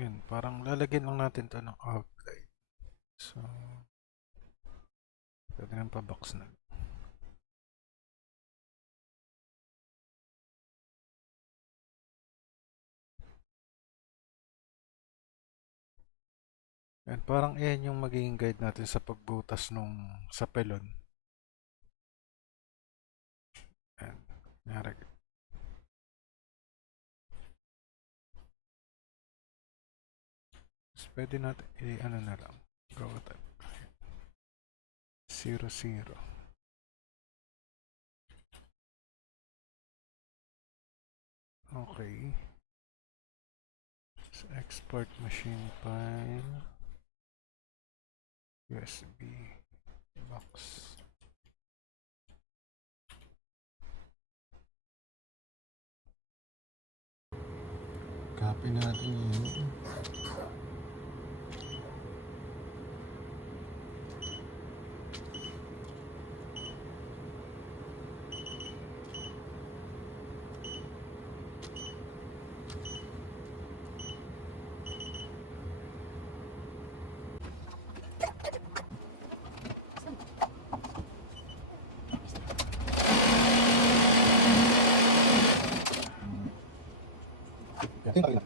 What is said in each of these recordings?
Yun, parang lalagyan lang natin to ng outline. So, pwede nang pa-box na. And parang yan yung magiging guide natin sa pagbutas nung sapelon. And, nyari. So, pwede natin, ano na lang. Go type. 00. Okay. So, export machine file. USB box. Copy natin yun. Tingnan.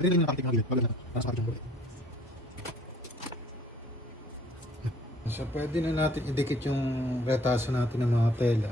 Dali lang nakating ng gilid. Wala na. Nasa akin yung So, pwede na natin idikit yung retaso natin ng mga tela.